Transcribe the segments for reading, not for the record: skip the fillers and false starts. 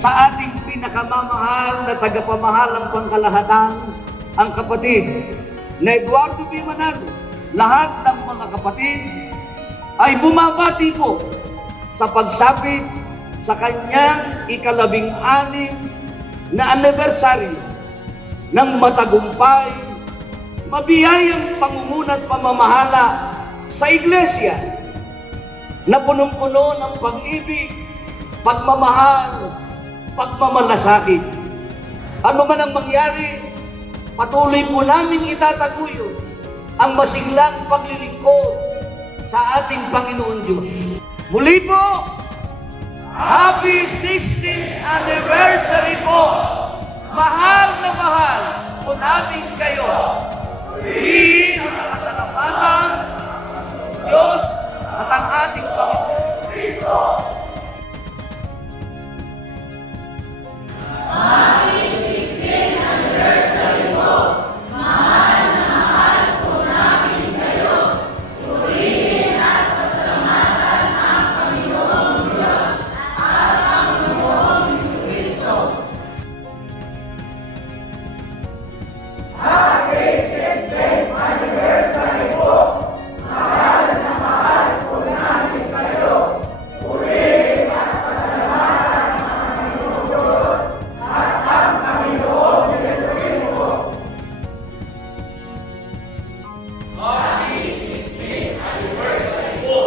sa ating pinakamamahal na tagapamahalang pangkalahatan, ang kapatid na Eduardo B. Manalo. Lahat ng mga kapatid ay bumabati po sa pagsapit sa kanyang ika-16 na anibersaryo ng matagumpay, mabiyayang pangunguna at pamamahala sa iglesia na punong-puno ng pag-ibig, pagmamahal, pagmamalasakit. Ano man ang mangyari, patuloy po namin itataguyod ang masiglang paglilingkod sa ating Panginoon Diyos. Muli po, Happy 16th Anniversary po! Mahal na mahal po namin kayo. Purihin ang kasalamatan, Diyos at ang ating Panginoon Kristo. Happy 16th Anniversary po! Mahal na mahal po namin kayo. Purihin at pasalamatan ang Panginoong Diyos at Panginoong Kristo. Happy 16th Anniversary po! Mahal na mahal po namin kayo. Purihin at pasalamatan ang Panginoong Diyos at ang Panginoong Jesucristo. Happy 16th Anniversary po!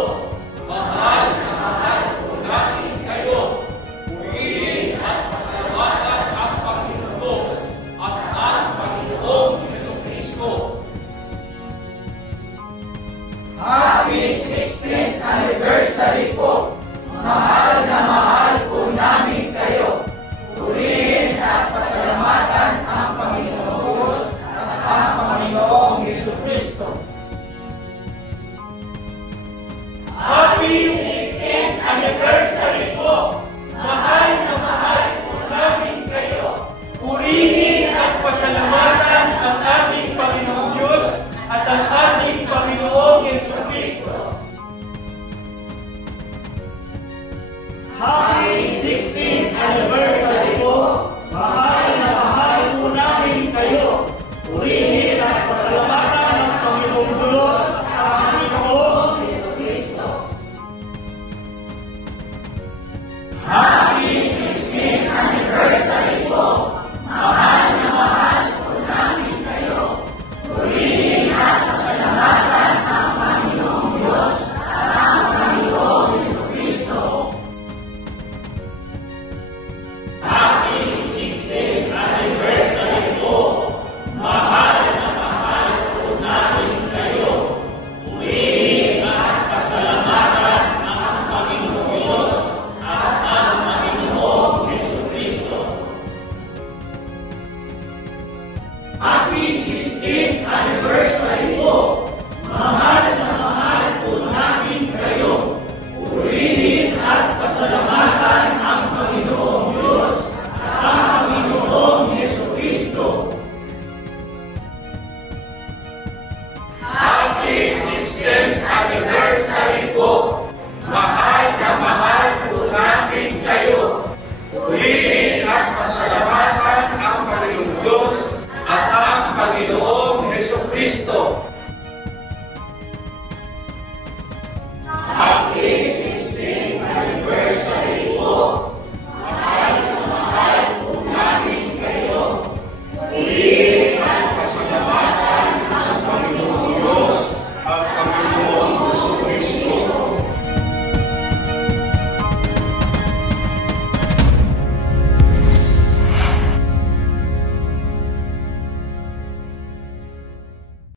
Mahal na mahal po namin kayo. Purihin at pasalamatan ang Panginoong Diyos at ang Panginoong Jesucristo. Happy 16th Anniversary po! Mahal na mahal po namin kayo. Purihin at pasalamatan ang Panginoong Diyos at ang Panginoong Jesucristo. Happy 16th Anniversary!